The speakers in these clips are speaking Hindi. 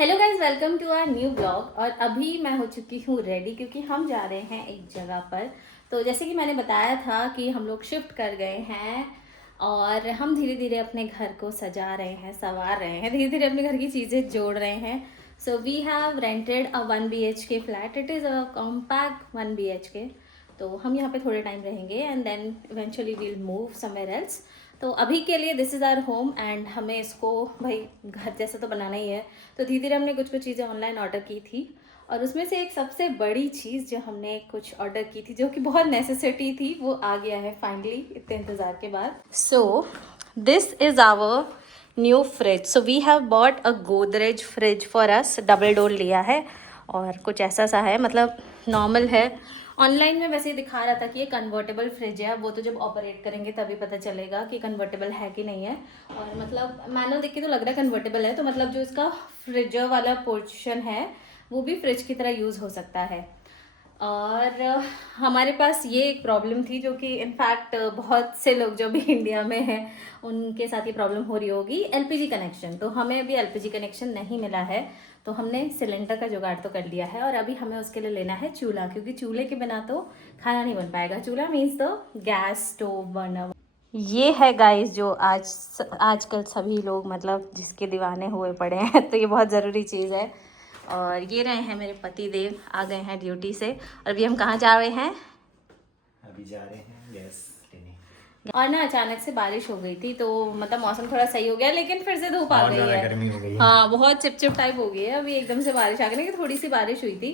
Hello guys, welcome to our new blog. और अभी मैं हो चुकी हूँ रेडी क्योंकि हम जा रहे हैं एक जगह पर। तो जैसे कि मैंने बताया था कि हम लोग शिफ्ट कर गए हैं और हम धीरे धीरे अपने घर को सजा रहे हैं, संवार रहे हैं, धीरे धीरे अपने घर की चीज़ें जोड़ रहे हैं। So we have rented a 1 BHK flat. It is a compact 1 BHK। तो हम यहाँ पे थोड़े टाइम रहेंगे and then eventually will move somewhere else. तो अभी के लिए this is our home and हमें इसको भाई घर जैसा तो बनाना ही है। तो धीरे धीरे हमने कुछ कुछ चीज़ें ऑनलाइन ऑर्डर की थी और उसमें से एक सबसे बड़ी चीज़ जो हमने कुछ ऑर्डर की थी, जो कि बहुत नेसेसिटी थी, वो आ गया है फाइनली इतने इंतज़ार के बाद। So this is our new fridge. So we have bought a Godrej fridge for us. Double door लिया है और कुछ ऐसा सा है, मतलब नॉर्मल है। ऑनलाइन में वैसे ही दिखा रहा था कि ये कन्वर्टेबल फ्रिज है, वो तो जब ऑपरेट करेंगे तभी पता चलेगा कि कन्वर्टेबल है कि नहीं है। और मतलब मैनुअल देख के तो लग रहा है कन्वर्टेबल है, तो मतलब जो इसका फ्रिजर वाला पोर्शन है वो भी फ्रिज की तरह यूज़ हो सकता है। और हमारे पास ये एक प्रॉब्लम थी जो कि इनफैक्ट बहुत से लोग जो भी इंडिया में हैं उनके साथ ये प्रॉब्लम हो रही होगी, एलपीजी कनेक्शन। तो हमें अभी एलपीजी कनेक्शन नहीं मिला है, तो हमने सिलेंडर का जुगाड़ तो कर लिया है और अभी हमें उसके लिए लेना है चूल्हा, क्योंकि चूल्हे के बिना तो खाना नहीं बन पाएगा। चूल्हा means the gas stove burner. ये है गाइस जो आजकल सभी लोग मतलब जिसके दीवाने हुए पड़े हैं तो ये बहुत ज़रूरी चीज़ है। और ये रहे हैं मेरे पति देव, आ गए हैं ड्यूटी से। और अभी हम कहाँ जा रहे हैं? अभी जा रहे हैं गैस लेने। और ना अचानक से बारिश हो गई थी, तो मतलब मौसम थोड़ा सही हो गया, लेकिन फिर से धूप आ और गई ज़्यादा है। गर्मी हो गई है। हाँ, बहुत चिपचिप टाइप हो गई है। अभी एकदम से बारिश आ गई, लेकिन थोड़ी सी बारिश हुई थी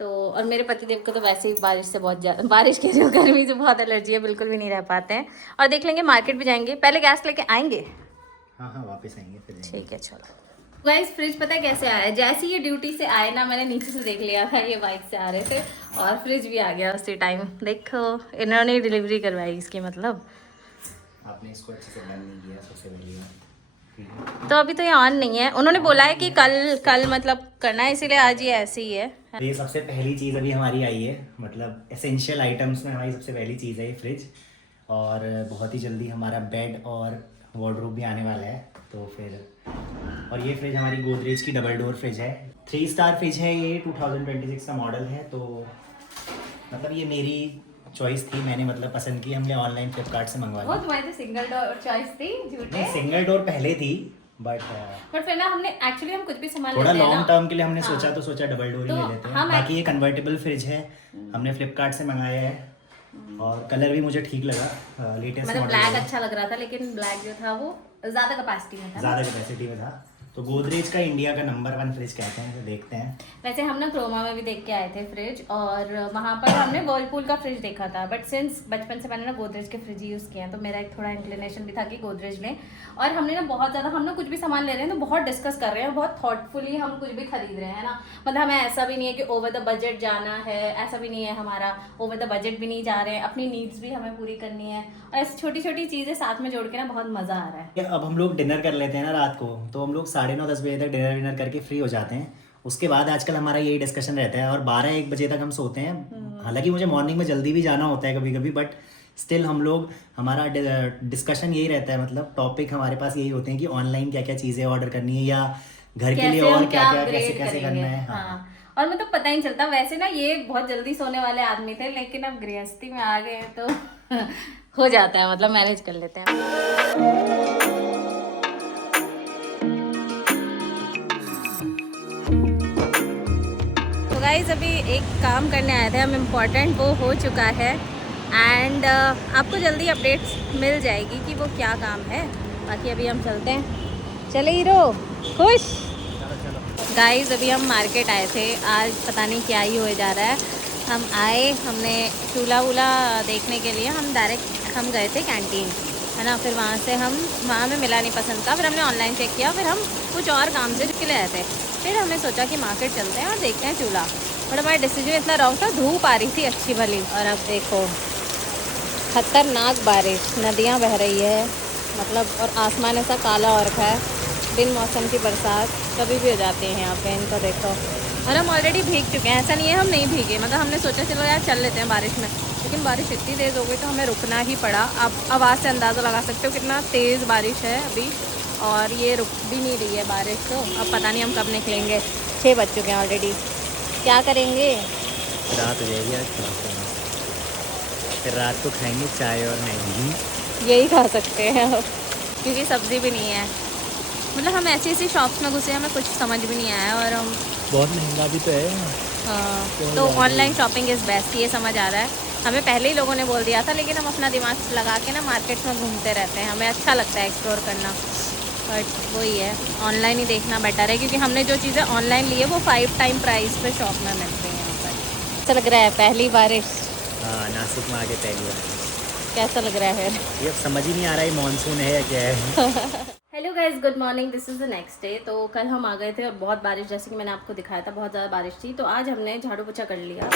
तो। और मेरे पति देव को तो वैसे ही बारिश से बहुत ज़्यादा, बारिश की जो गर्मी से बहुत एलर्जी है, बिल्कुल भी नहीं रह पाते हैं। और देख लेंगे, मार्केट भी जाएंगे, पहले गैस लेके आएंगे। हाँ हाँ, वापस आएंगे फिर जाएंगे। ठीक है, चलो। गाइस, फ्रिज पता है कैसे आया? जैसे ही ये ड्यूटी से आए ना, मैंने नीचे से देख लिया था, ये बाइक से आ रहे थे और फ्रिज भी आ गया उसी टाइम। देखो, इन्होंने डिलीवरी करवाई इसकी, मतलब। आपने इसको अच्छे से बंद नहीं किया, सबसे पहली बात। तो अभी तो ये ऑन नहीं है। उन्होंने बोला है कि कल कल मतलब करना है, इसीलिए आज ये ऐसे ही है। तो ये सबसे पहली चीज़ अभी हमारी आई है, मतलब एसेंशियल आइटम्स में हमारी सबसे पहली चीज़ है ये फ्रिज। और बहुत ही जल्दी हमारा बेड और वार्डरोब भी आने वाला है, तो फिर। और ये फ्रिज हमारी गोदरेज की डबल डोर फ्रिज है, 3 स्टार फ्रिज है ये, 2026 का मॉडल है। तो मतलब ये मेरी चॉइस थी, मैंने मतलब पसंद की, हमने ऑनलाइन फ्लिपकार्ट से मंगवा वो ली। तुम्हारी तो सिंगल डोर चॉइस थी, झूठे। नहीं, सिंगल डोर पहले थी, बट फिर ना हमने एक्चुअली हम कुछ भी सामान थोड़ा लेते हैं लॉन्ग ना। टर्म के लिए हमने हाँ। सोचा डबल डोर ही तो ले लेते हैं। हम बाकी ये कन्वर्टेबल फ्रिज है, हमने फ्लिपकार्ट से मंगाया है और कलर भी मुझे ठीक लगा, लेटेस्ट मतलब मॉडल ब्लैक है। अच्छा लग रहा था, लेकिन ब्लैक जो था वो ज़्यादा कैपेसिटी में था ना। ज़्यादा कैपेसिटी में था। तो गोदरेज का इंडिया का नंबर 1 फ्रिज कहते हैं, तो देखते हैं। वैसे हम ना क्रोमा में भी देख के आए थे फ्रिज, और वहाँ पर हमने वर्लपूल का फ्रिज देखा था, बट सिंस बचपन से मैंने ना गोदरेज के फ्रिज यूज़ किए हैं, तो मेरा एक थोड़ा इंक्लिनेशन भी था कि गोदरेज लें। और हमने ना बहुत ज़्यादा, हम ना कुछ भी सामान ले रहे हैं तो बहुत डिस्कस कर रहे हैं, बहुत थॉटफुली हम कुछ भी खरीद रहे हैं ना। मतलब हमें ऐसा भी नहीं है कि ओवर द बजट जाना है, ऐसा भी नहीं है हमारा, ओवर द बजट भी नहीं जा रहे हैं, अपनी नीड्स भी हमें पूरी करनी है। और ऐसी छोटी छोटी चीज़ें साथ में जोड़ के ना बहुत मज़ा आ रहा है। अब हम लोग डिनर कर लेते हैं ना रात को, तो हम लोग 9:30-10 बजे तक डिनर विनर करके फ्री हो जाते हैं। उसके बाद आजकल हमारा यही डिस्कशन रहता है और 12-1 बजे तक हम सोते हैं। हालांकि मुझे मॉर्निंग में जल्दी भी जाना होता है कभी कभी, बट स्टिल हम लोग, हमारा डिस्कशन यही रहता है, मतलब टॉपिक हमारे पास यही होते हैं कि ऑनलाइन क्या क्या चीज़ें ऑर्डर करनी है या घर के लिए और क्या क्या कैसे कैसे करना है। हाँ। और मतलब पता ही नहीं चलता। वैसे ना ये बहुत जल्दी सोने वाले आदमी थे, लेकिन अब गृहस्थी में आ गए हैं तो हो जाता है, मतलब मैनेज कर लेते हैं। तो गाइस, अभी एक काम करने आए थे हम, इम्पोर्टेंट, वो हो चुका है एंड आपको जल्दी अपडेट्स मिल जाएगी कि वो क्या काम है। बाकी अभी हम चलते हैं। चले हीरो, खुश? गाइस, अभी हम मार्केट आए थे, आज पता नहीं क्या ही हो जा रहा है। हम आए, हमने चूल्हा वूल्हा देखने के लिए हम गए थे कैंटीन, है ना। फिर वहाँ में मिला नहीं पसंद का, फिर हमने ऑनलाइन चेक किया, फिर हम कुछ और काम से के लिए आए थे। फिर हमने सोचा कि मार्केट चलते हैं और देखते हैं चूल्हा। बट हमारा डिसीजन इतना रॉन्ग था, धूप आ रही थी अच्छी भली, और अब देखो खतरनाक बारिश, नदियाँ बह रही है मतलब, और आसमान ऐसा काला हो रखा है। बिन मौसम की बरसात कभी भी हो जाती है यहाँ पे, इनको देखो। और हम ऑलरेडी भीग चुके हैं, ऐसा नहीं है हम नहीं भीगे, मतलब हमने सोचा चलो यार चल लेते हैं बारिश में, लेकिन बारिश इतनी तेज़ हो गई तो हमें रुकना ही पड़ा। आप आवाज़ से अंदाज़ा लगा सकते हो कितना तेज़ बारिश है अभी। और ये रुक भी नहीं रही है बारिश, तो अब पता नहीं हम कब निकलेंगे। 6 बज चुके हैं ऑलरेडी। क्या करेंगे? रात हो जाएगी आज, फिर रात को खाएंगे चाय और मैगी। यही खा सकते हैं अब, क्योंकि सब्ज़ी भी नहीं है। मतलब हम ऐसी ऐसी शॉप्स में घुसे, हमें कुछ समझ भी नहीं आया। और हम बहुत महंगा भी तो है। हाँ, तो ऑनलाइन शॉपिंग इज़ बेस्ट, ये समझ आ रहा है। हमें पहले ही लोगों ने बोल दिया था, लेकिन हम अपना दिमाग लगा के ना मार्केट में घूमते रहते हैं, हमें अच्छा लगता है एक्सप्लोर करना। बट वही है, ऑनलाइन ही देखना बेटर है, क्योंकि हमने जो चीज़ें ऑनलाइन ली है वो 5 टाइम प्राइस पे शॉप में मिलती हैं यहाँ पर। अच्छा लग रहा है पहली बारिश। हाँ, नासिक में आके पहली बार। कैसा लग रहा है फिर? ये अब समझ ही नहीं आ रहा है मानसून है या क्या है। Hello guys, good morning. This is the next day. तो कल हम आ गए थे और बहुत बारिश, जैसे कि मैंने आपको दिखाया था, बहुत ज़्यादा बारिश थी। तो आज हमने झाड़ू पोछा कर लिया।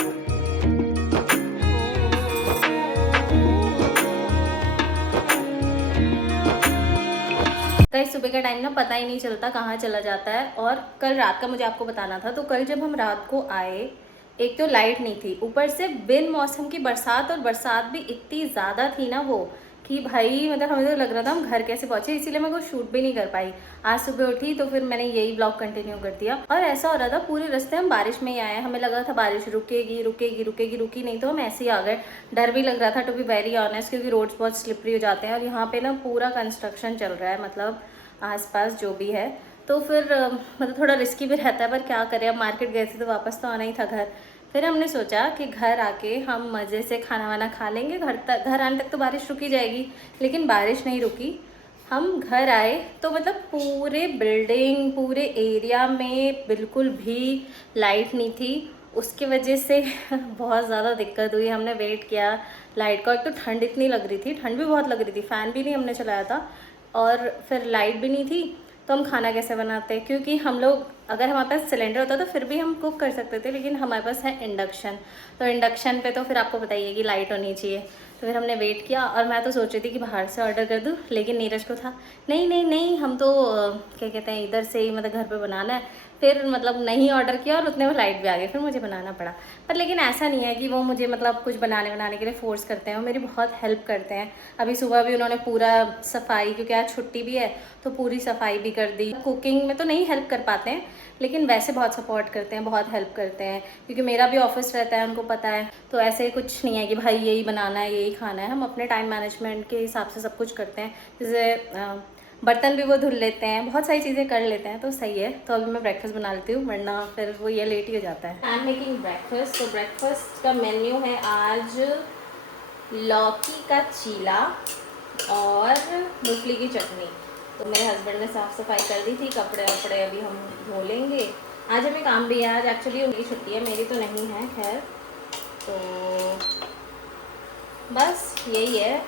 कई सुबह का टाइम ना पता ही नहीं चलता कहाँ चला जाता है। और कल रात का मुझे आपको बताना था। तो कल जब हम रात को आए, एक तो लाइट नहीं थी, ऊपर से बिन मौसम की बरसात, और बरसात भी इतनी ज़्यादा थी ना वो, कि भाई मतलब हमें तो लग रहा था हम घर कैसे पहुंचे। इसीलिए मैं कुछ शूट भी नहीं कर पाई। आज सुबह उठी तो फिर मैंने यही ब्लॉग कंटिन्यू कर दिया। और ऐसा हो रहा था पूरे रास्ते हम बारिश में ही आए, हमें लगा था बारिश रुकेगी रुकेगी रुकेगी, रुकी नहीं, तो हम ऐसे ही आ गए। डर भी लग रहा था, टू बी वेरी ऑनेस्ट, क्योंकि रोड्स बहुत स्लिपरी हो जाते हैं और यहाँ पे ना पूरा कंस्ट्रक्शन चल रहा है, मतलब आसपास जो भी है। तो फिर मतलब थोड़ा रिस्की भी रहता है, पर क्या करें, अब मार्केट गए थे तो वापस तो आना ही था घर। फिर हमने सोचा कि घर आके हम मज़े से खाना वाना खा लेंगे। घर आने तक तो बारिश रुकी जाएगी, लेकिन बारिश नहीं रुकी। हम घर आए तो मतलब पूरे बिल्डिंग, पूरे एरिया में बिल्कुल भी लाइट नहीं थी। उसकी वजह से बहुत ज़्यादा दिक्कत हुई। हमने वेट किया लाइट का। एक तो ठंड इतनी लग रही थी, ठंड भी बहुत लग रही थी, फ़ैन भी नहीं हमने चलाया था, और फिर लाइट भी नहीं थी। तो हम खाना कैसे बनाते, क्योंकि हम लोग, अगर हमारे पास सिलेंडर होता तो फिर भी हम कुक कर सकते थे, लेकिन हमारे पास है इंडक्शन। तो इंडक्शन पे तो फिर आपको बताइए कि लाइट होनी चाहिए। तो फिर हमने वेट किया, और मैं तो सोच रही थी कि बाहर से ऑर्डर कर दूँ, लेकिन नीरज को था नहीं नहीं नहीं, हम तो क्या कहते हैं, इधर से ही मतलब घर पे बनाना है। फिर मतलब नहीं ऑर्डर किया, और उतने में लाइट भी आ गई, फिर मुझे बनाना पड़ा। पर लेकिन ऐसा नहीं है कि वो मुझे मतलब कुछ बनाने के लिए फ़ोर्स करते हैं, वो मेरी बहुत हेल्प करते हैं। अभी सुबह भी उन्होंने पूरा सफाई, क्योंकि आज छुट्टी भी है, तो पूरी सफाई भी कर दी। कुकिंग में तो नहीं हेल्प कर पाते हैं, लेकिन वैसे बहुत सपोर्ट करते हैं, बहुत हेल्प करते हैं, क्योंकि मेरा भी ऑफिस रहता है, उनको पता है। तो ऐसे कुछ नहीं है कि भाई यही बनाना है यही खाना है। हम अपने टाइम मैनेजमेंट के हिसाब से सब कुछ करते हैं। जैसे बर्तन भी वो धुल लेते हैं, बहुत सारी चीज़ें कर लेते हैं, तो सही है। तो अभी मैं ब्रेकफास्ट बना लेती हूँ, वरना फिर वो ये लेट ही हो जाता है। I am making breakfast. तो ब्रेकफास्ट का मेन्यू है आज लौकी का चीला और मूंगफली की चटनी। तो मेरे हस्बैंड ने साफ़ सफाई कर दी थी, कपड़े वपड़े अभी हम धो लेंगे। आज हमें काम भी है, आज एक्चुअली उनकी छुट्टी है, मेरी तो नहीं है खैर। तो बस यही है,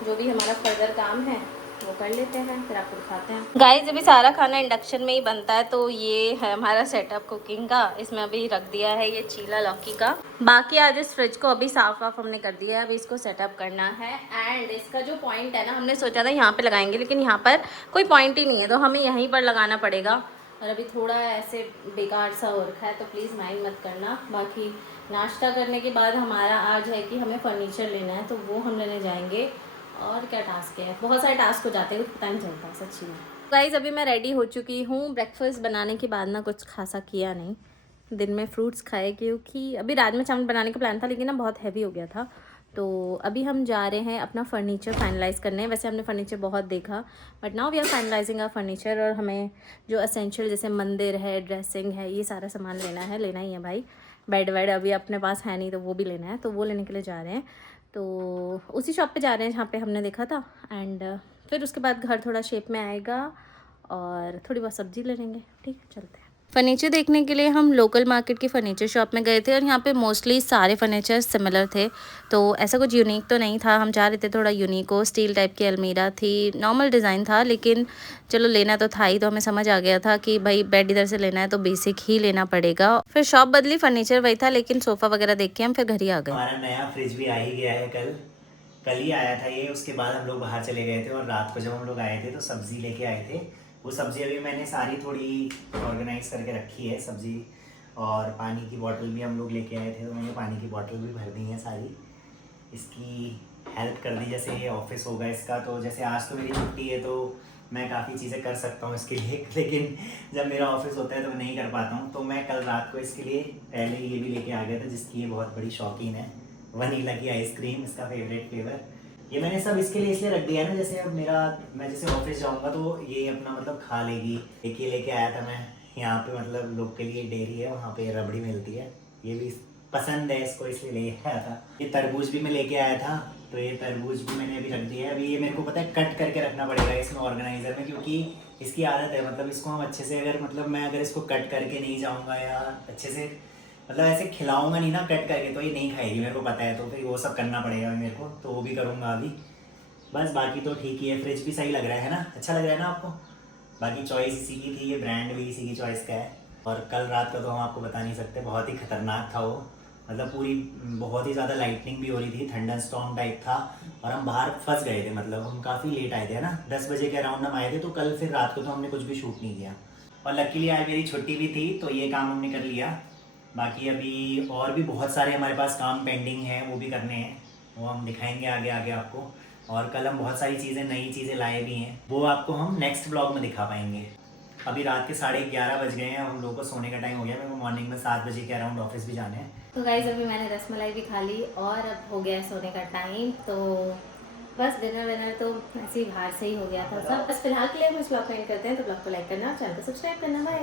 जो भी हमारा फर्दर काम है वो कर लेते हैं, फिर आपको दिखाते हैं। गाइस, अभी सारा खाना इंडक्शन में ही बनता है। तो ये है हमारा सेटअप कुकिंग का। इसमें अभी रख दिया है ये चीला लौकी का। बाकी आज इस फ्रिज को अभी साफ वाफ हमने कर दिया है, अभी इसको सेटअप करना है। एंड इसका जो पॉइंट है ना, हमने सोचा था यहाँ पे लगाएंगे, लेकिन यहाँ पर कोई पॉइंट ही नहीं है, तो हमें यहीं पर लगाना पड़ेगा। और अभी थोड़ा ऐसे बेकार सा हो रखा है, तो प्लीज़ माइंड मत करना। बाकी नाश्ता करने के बाद हमारा आज है कि हमें फर्नीचर लेना है, तो वो हम लेने जाएंगे। और क्या टास्क है, बहुत सारे टास्क हो जाते हैं, कुछ पता नहीं चलता सच्ची में। गाइस, अभी मैं रेडी हो चुकी हूँ। ब्रेकफास्ट बनाने के बाद ना कुछ खासा किया नहीं, दिन में फ्रूट्स खाए, क्योंकि अभी राजमा चावल बनाने का प्लान था, लेकिन ना बहुत हैवी हो गया था। तो अभी हम जा रहे हैं अपना फर्नीचर फाइनलाइज़ करने। वैसे हमने फर्नीचर बहुत देखा, but now we are finalising our furniture. और हमें जो असेंशियल, जैसे मंदिर है, ड्रेसिंग है, ये सारा सामान लेना ही है भाई। बेड वेड अभी अपने पास है नहीं, तो वो भी लेना है, तो वो लेने के लिए जा रहे हैं। तो उसी शॉप पे जा रहे हैं जहाँ पे हमने देखा था। एंड फिर उसके बाद घर थोड़ा शेप में आएगा, और थोड़ी बहुत सब्जी ले लेंगे। ठीक, चलते हैं। फर्नीचर देखने के लिए हम लोकल मार्केट की फ़र्नीचर शॉप में गए थे, और यहाँ पे मोस्टली सारे फर्नीचर सिमिलर थे, तो ऐसा कुछ यूनिक तो नहीं था। हम चाह रहे थे थोड़ा यूनिक हो। स्टील टाइप की अलमीरा थी, नॉर्मल डिज़ाइन था, लेकिन चलो लेना तो था ही। तो हमें समझ आ गया था कि भाई बेड इधर से लेना है तो बेसिक ही लेना पड़ेगा। फिर शॉप बदली, फर्नीचर वही था, लेकिन सोफ़ा वगैरह देख के हम फिर घर ही आ गए। हमारा नया फ्रिज भी आ ही गया है, कल ही आया था ये। उसके बाद हम लोग बाहर चले गए थे, और रात को जब हम लोग आए थे तो सब्ज़ी लेके आए थे। वो सब्ज़ी अभी मैंने सारी थोड़ी ऑर्गेनाइज करके रखी है सब्ज़ी। और पानी की बोतल भी हम लोग लेके आए थे, तो मैंने पानी की बोतल भी भर दी है सारी। इसकी हेल्प कर दी। जैसे ये ऑफिस होगा इसका, तो जैसे आज तो मेरी छुट्टी है तो मैं काफ़ी चीज़ें कर सकता हूँ इसके लिए लेकिन जब मेरा ऑफिस होता है तो मैं नहीं कर पाता हूँ। तो मैं कल रात को इसके लिए पहले ये भी लेके आ गया था, जिसकी ये बहुत बड़ी शौकीन है, वनीला की आइसक्रीम, इसका फेवरेट फ्लेवर। ये मैंने सब इसके लिए इसलिए रख दिया है ना, जैसे अब मैं जैसे ऑफिस जाऊँगा तो ये अपना मतलब खा लेगी। एक ये लेके आया था मैं, यहाँ पे मतलब लोग के लिए डेयरी है, वहाँ पे रबड़ी मिलती है, ये भी पसंद है इसको इसलिए लेके आया था। ये तरबूज भी मैं लेके आया था, तो ये तरबूज भी मैंने अभी रख दिया है। अभी ये मेरे को पता है कट करके रखना पड़ेगा इसमें ऑर्गेनाइजर में, क्योंकि इसकी आदत है, मतलब इसको हम अच्छे से अगर मतलब मैं अगर इसको कट करके नहीं जाऊँगा या अच्छे से मतलब ऐसे खिलाऊंगा नहीं ना कट करके, तो ये नहीं खाएगी, मेरे को पता है। तो फिर वो सब करना पड़ेगा मेरे को, तो वो भी करूँगा अभी। बस बाकी तो ठीक ही है। फ्रिज भी सही लग रहा है ना, अच्छा लग रहा है ना आपको? बाकी चॉइस इसी की थी, ये ब्रांड भी इसी की चॉइस का है। और कल रात का तो हम आपको बता नहीं सकते, बहुत ही खतरनाक था वो, मतलब पूरी बहुत ही ज़्यादा लाइटनिंग भी हो रही थी, थंडर स्टॉर्म टाइप था, और हम बाहर फंस गए थे। मतलब हम काफ़ी लेट आए थे ना, 10 बजे के अराउंड हम आए थे, तो कल फिर रात को तो हमने कुछ भी शूट नहीं किया। और लकीली आज मेरी छुट्टी भी थी, तो ये काम हमने कर लिया। बाकी अभी और भी बहुत सारे हमारे पास काम पेंडिंग हैं, वो भी करने हैं, वो हम दिखाएंगे आगे आगे आपको। और कल हम बहुत सारी चीज़ें, नई चीज़ें लाए भी हैं, वो आपको हम नेक्स्ट ब्लॉग में दिखा पाएंगे। अभी रात के 11:30 बज गए हैं, हम लोगों को सोने का टाइम हो गया। मेरे को मॉर्निंग में 7 बजे के अराउंड ऑफिस भी जाना है। तो गाइस अभी मैंने रसमलाई भी खा ली और अब हो गया सोने का टाइम। तो बस डिनर तो ऐसे ही बाहर से ही हो गया था सब। बस फिलहाल के लिए हम इस ब्लॉग को एंड करते हैं। तो ब्लॉग को लाइक करना, चैनल को सब्सक्राइब करना, बाय।